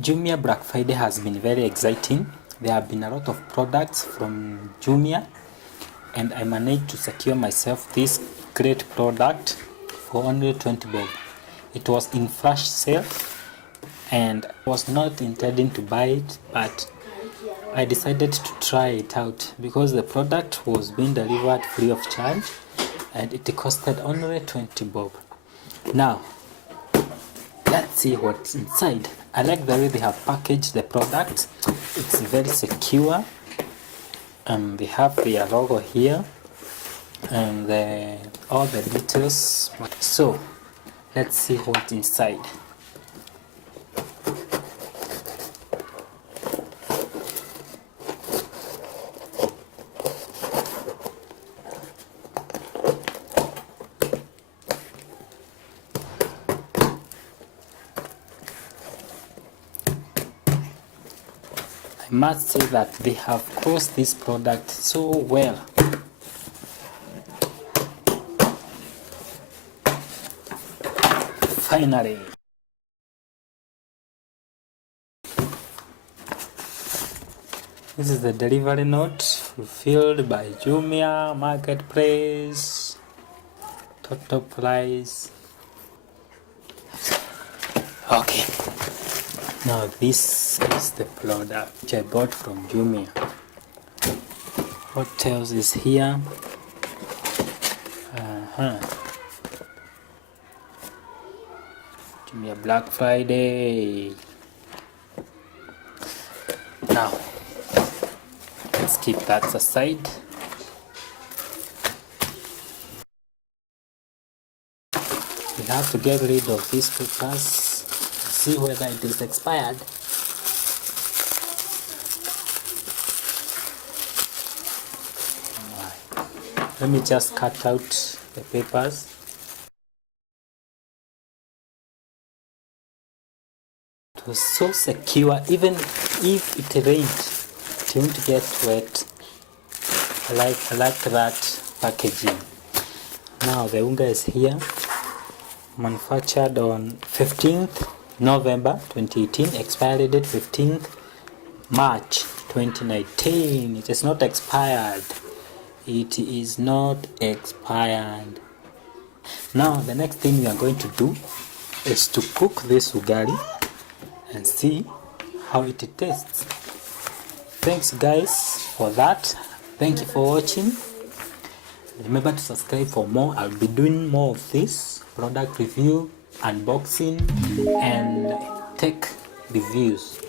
Jumia Black Friday has been very exciting. There have been a lot of products from Jumia, and I managed to secure myself this great product for only 20 bob. It was in flash sale and I was not intending to buy it, but I decided to try it out because the product was being delivered free of charge and it costed only 20 bob. Now let's see what's inside. I like the way they have packaged the product. It's very secure, and they have their logo here and all the details. So let's see what's inside. I must say that they have closed this product so well. Finally. This is the delivery note fulfilled by Jumia Marketplace. Total price. Okay. Now this is the product which I bought from Jumia. What else is here? Jumia Black Friday. Now let's keep that aside. We have to get rid of these papers. See whether it is expired. Let me just cut out the papers. It was so secure, even if it rained, it won't get wet. I like that packaging. Now the unga is here, manufactured on 15th November 2018, expiry date 15th March 2019. It is not expired. It is not expired. Now the next thing we are going to do is to cook this ugali and see how it tastes. Thanks guys for that. Thank you for watching. Remember to subscribe for more. I'll be doing more of this product review, unboxing and tech reviews.